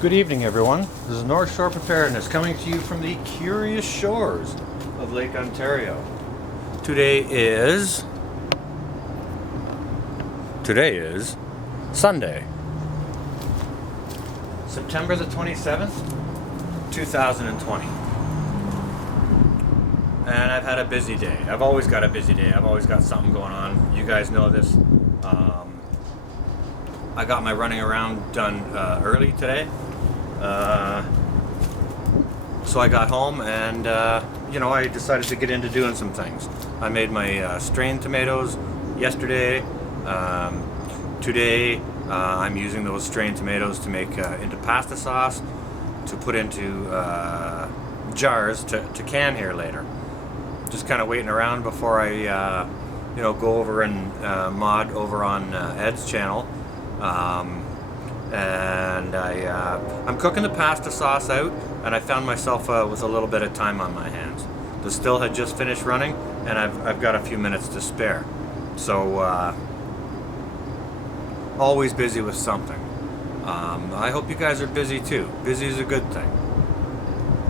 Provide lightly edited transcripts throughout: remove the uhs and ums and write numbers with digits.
Good evening, everyone. This is North Shore Preparedness coming to you from the curious shores of Lake Ontario. Today is Sunday, September the 27th, 2020. And I've had a busy day. I've always got a busy day. I've always got something going on. You guys know this. I got my running around done early today. So I got home and, I decided to get into doing some things. I made my strained tomatoes yesterday. Today I'm using those strained tomatoes to make into pasta sauce to put into jars to can here later. Just kind of waiting around before I, go over and mod over on Ed's channel. And I'm cooking the pasta sauce out, and I found myself with a little bit of time on my hands. The still had just finished running, and I've got a few minutes to spare. So always busy with something. I hope you guys are busy too. Busy is a good thing.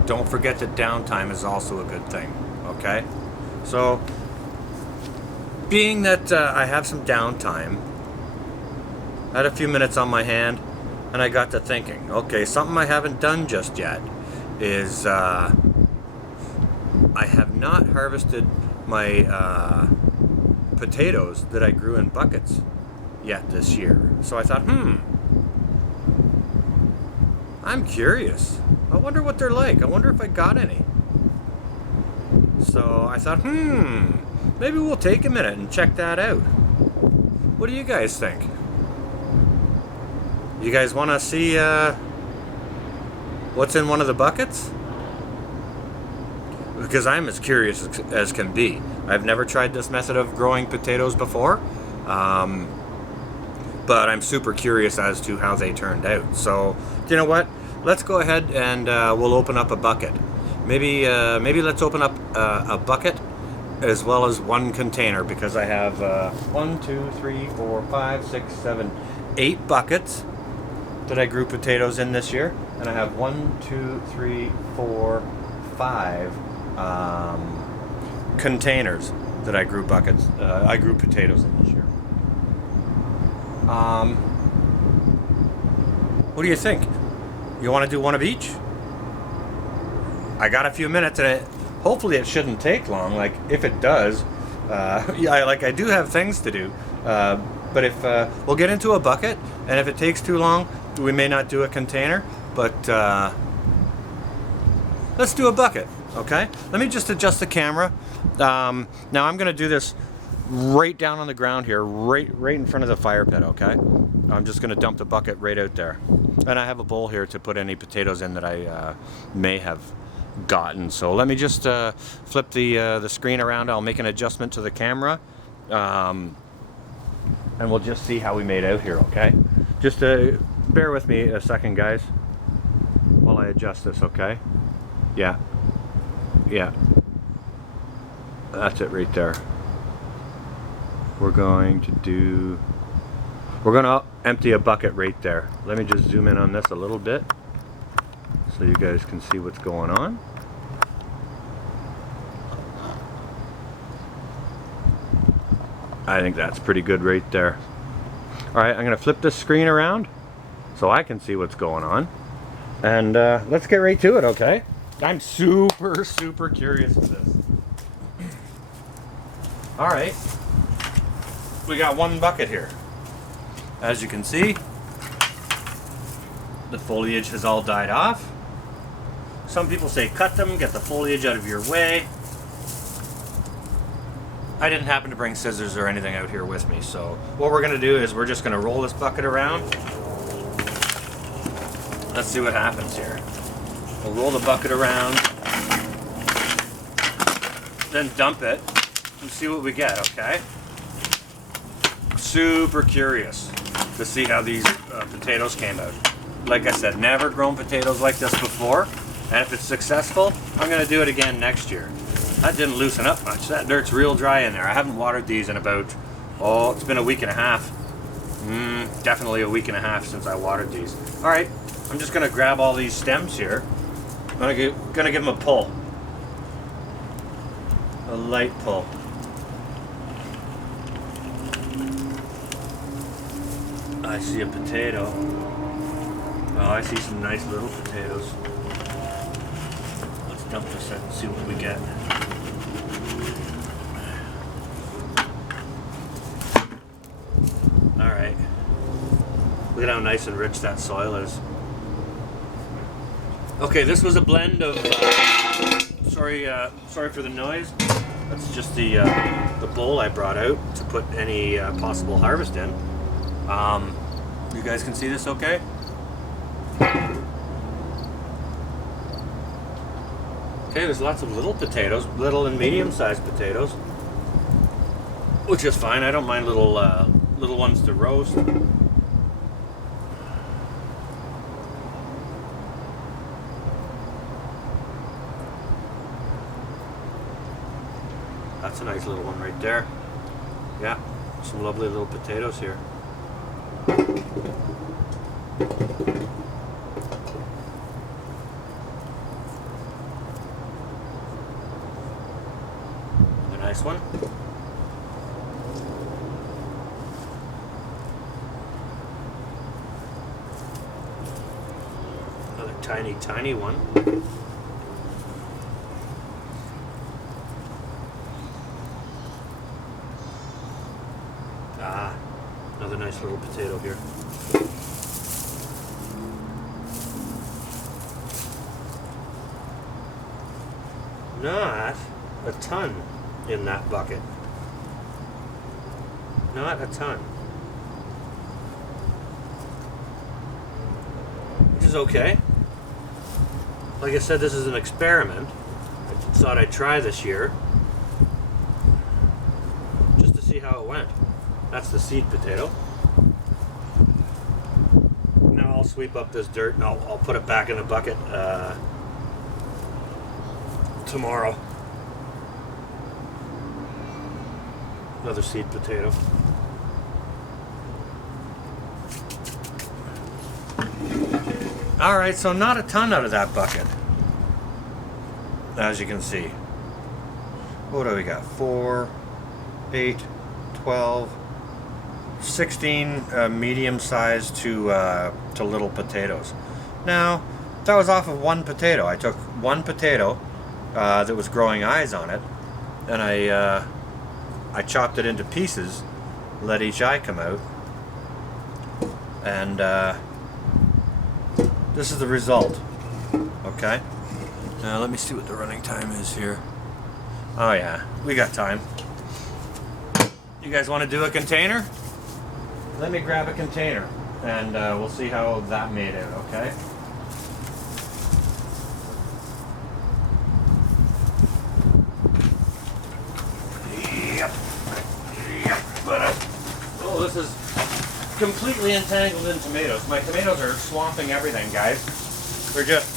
Don't forget that downtime is also a good thing. Okay? So, being that I have some downtime, I had a few minutes on my hand, and I got to thinking, okay, something I haven't done just yet is I have not harvested my potatoes that I grew in buckets yet this year. So I thought, I'm curious. I wonder what they're like. I wonder if I got any. So I thought, maybe we'll take a minute and check that out. What do you guys think? You guys want to see what's in one of the buckets? Because I'm as curious as can be. I've never tried this method of growing potatoes before, but I'm super curious as to how they turned out. So, you know what? Let's go ahead and we'll open up a bucket. Maybe let's open up a bucket as well as one container, because I have 8 buckets that I grew potatoes in this year, and I have 5 containers that I grew potatoes in this year. What do you think? You want to do one of each? I got a few minutes, and hopefully it shouldn't take long. Like, if it does, I do have things to do. But if we'll get into a bucket, and if it takes too long, we may not do a container. But let's do a bucket, okay? Let me just adjust the camera. Now I'm going to do this right down on the ground here, right in front of the fire pit, okay? I'm just going to dump the bucket right out there. And I have a bowl here to put any potatoes in that I may have gotten. So let me just flip the screen around. I'll make an adjustment to the camera. And we'll just see how we made out here, okay? Just bear with me a second, guys, while I adjust this, okay? Yeah. That's it right there. We're going to empty a bucket right there. Let me just zoom in on this a little bit so you guys can see what's going on. I think that's pretty good right there. Alright, I'm going to flip this screen around so I can see what's going on. And let's get right to it, okay? I'm super curious for this. Alright. We got one bucket here. As you can see, the foliage has all died off. Some people say cut them, get the foliage out of your way. I didn't happen to bring scissors or anything out here with me, so what we're going to do is we're just going to roll this bucket around. Let's see what happens here. We'll roll the bucket around, then dump it, and see what we get, okay? Super curious to see how these potatoes came out. Like I said, never grown potatoes like this before, and if it's successful, I'm going to do it again next year. That didn't loosen up much. That dirt's real dry in there. I haven't watered these in about, it's been a week and a half. Definitely a week and a half since I watered these. All right, I'm just gonna grab all these stems here. I'm gonna give them a pull. A light pull. I see a potato. Oh, I see some nice little potatoes. Let's dump this in and see what we get. Alright. Look at how nice and rich that soil is. Okay, this was a blend of, sorry for the noise. That's just the bowl I brought out to put any possible harvest in. You guys can see this okay? Okay, there's lots of little potatoes, little and medium-sized potatoes, which is fine. I don't mind little ones to roast. That's a nice little one right there. Yeah, some lovely little potatoes here. A nice one. Another tiny one. Ah, another nice little potato here. Not a ton in that bucket. Not a ton. Which is okay. Like I said, this is an experiment. I thought I'd try this year. Just to see how it went. That's the seed potato. Now I'll sweep up this dirt and I'll put it back in the bucket tomorrow. Another seed potato. Alright, so not a ton out of that bucket. As you can see. What do we got? 4, 8, 12, 16 medium-sized to little potatoes. Now, that was off of one potato. I took one potato that was growing eyes on it, and I chopped it into pieces, let each eye come out, and this is the result. Okay? Now let me see what the running time is here. Oh yeah, we got time. You guys want to do a container? Let me grab a container, and we'll see how that made out, okay? Oh, this is completely entangled in tomatoes. My tomatoes are swamping everything, guys. They're just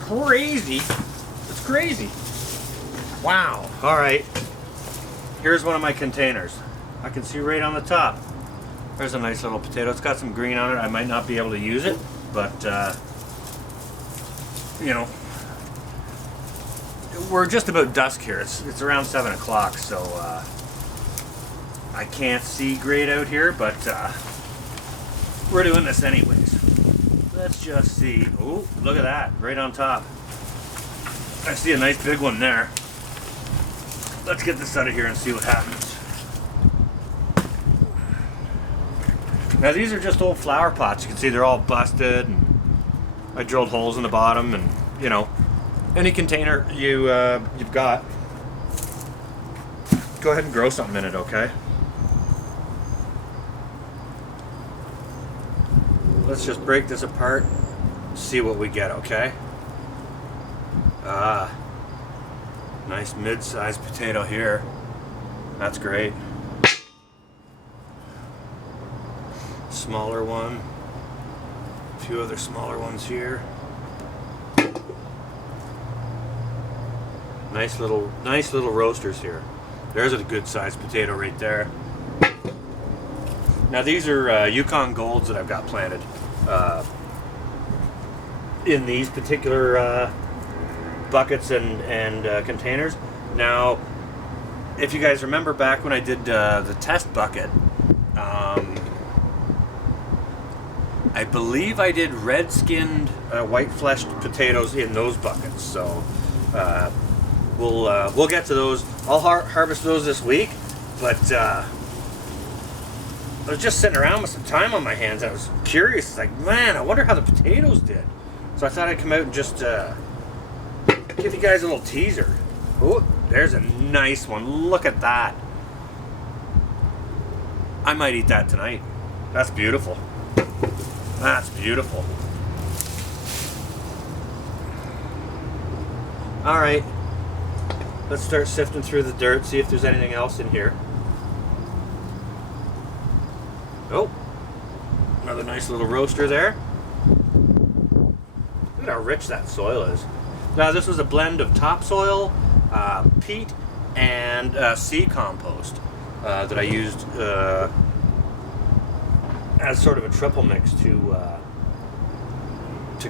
crazy. It's crazy. Wow. All right. Here's one of my containers. I can see right on the top. There's a nice little potato. It's got some green on it. I might not be able to use it, but you know, we're just about dusk here. It's around 7 o'clock, so I can't see great out here, but we're doing this anyways. Let's just see. Oh, look at that, right on top. I see a nice big one there. Let's get this out of here and see what happens. Now these are just old flower pots. You can see they're all busted, and I drilled holes in the bottom, and you know, any container you've got, go ahead and grow something in it, okay? Let's just break this apart, see what we get, okay? Ah, nice mid-sized potato here. That's great. Smaller one. A few other smaller ones here. Nice little roasters here. There's a good sized potato right there. Now these are Yukon Golds that I've got planted. in these particular buckets and containers. Now, if you guys remember back when I did the test bucket, I believe I did red-skinned, white-fleshed potatoes in those buckets. So we'll get to those. I'll harvest those this week, but I was just sitting around with some time on my hands. I was curious, like, man, I wonder how the potatoes did. So I thought I'd come out and just give you guys a little teaser. Oh, there's a nice one. Look at that. I might eat that tonight. That's beautiful. That's beautiful. All right. Let's start sifting through the dirt, see if there's anything else in here. Oh, another nice little roaster there. Look at how rich that soil is. Now, this was a blend of topsoil, peat, and seed compost that I used as sort of a triple mix to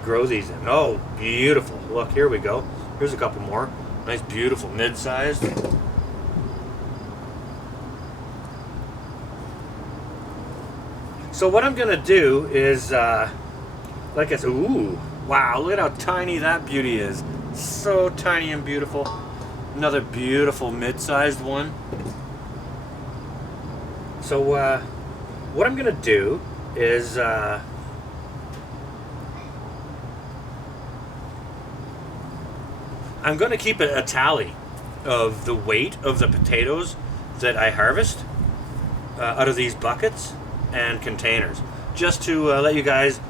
grow these in. Oh, beautiful. Look, here we go. Here's a couple more. Nice, beautiful, mid-sized. So what I'm going to do is, like I said, ooh, wow, look at how tiny that beauty is. So tiny and beautiful. Another beautiful mid-sized one. So what I'm going to do is I'm going to keep a tally of the weight of the potatoes that I harvest out of these buckets and containers, just to let you guys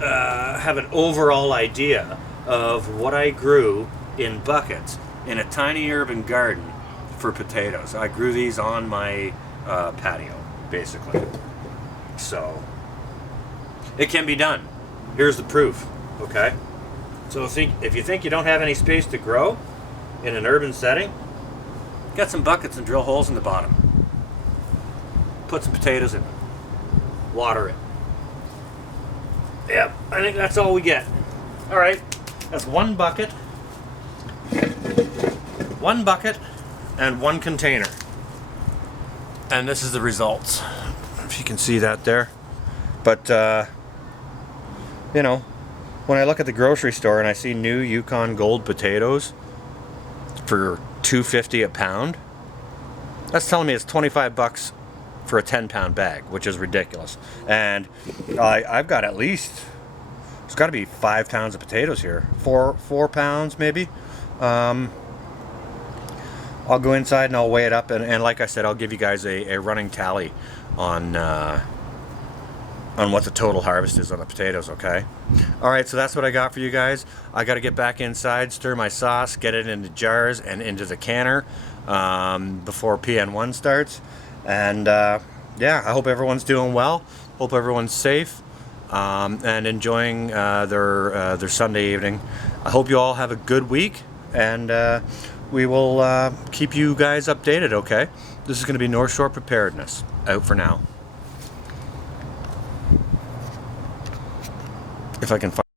have an overall idea of what I grew in buckets in a tiny urban garden for potatoes. I grew these on my patio, basically. So it can be done. Here's the proof. Okay. So if you think you don't have any space to grow in an urban setting, get some buckets and drill holes in the bottom. Put some potatoes in them. Water it. Yep, I think that's all we get. All right, that's one bucket and one container. And this is the results, if you can see that there. But you know, when I look at the grocery store and I see new Yukon Gold potatoes for $2.50 a pound, that's telling me it's 25 bucks for a 10-pound bag, which is ridiculous. And I've got at least, it's got to be 5 pounds of potatoes here, four pounds maybe. I'll go inside and I'll weigh it up, and like I said, I'll give you guys a running tally on what the total harvest is on the potatoes. Okay. All right, so that's what I got for you guys. I got to get back inside, stir my sauce, get it into jars and into the canner before PN1 starts. And yeah, I hope everyone's doing well. Hope everyone's safe and enjoying their Sunday evening. I hope you all have a good week, and we will keep you guys updated. Okay, this is going to be North Shore Preparedness, out for now. If I can find